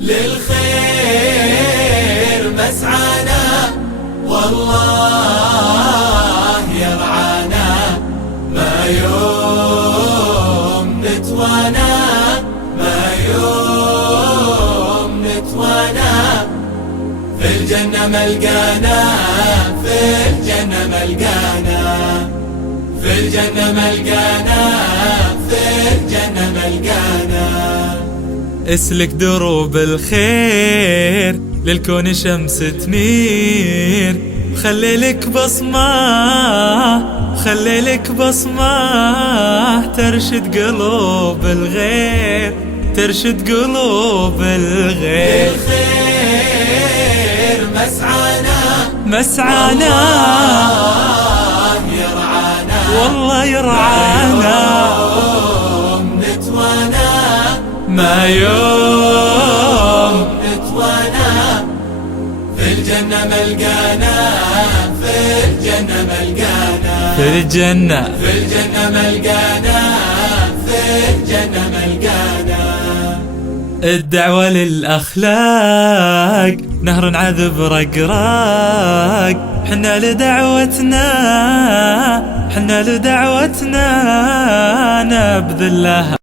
للخير مسعانا، والله يرعانا، ما يوم نتوانا، ما يوم نتوانا، في الجنة ملقانا، في الجنة ملقانا، في الجنة ملقانا، في الجنة ملقانا. اسلك دروب الخير للكون شمس تنير، خلي لك بصمة، خلي لك بصمة ترشد قلوب الغير، ترشد قلوب الغير. للخير مسعانا، مسعانا، والله يرعانا، والله يرعانا، ما يوم نتوانا، في الجنة ملقانا، في الجنة ملقانا، في الجنة، في الجنة ملقانا، في الجنة ملقانا. الدعوة للأخلاق نهر عذب رقراق، حنا لدعوتنا، حنا لدعوتنا نبذل لها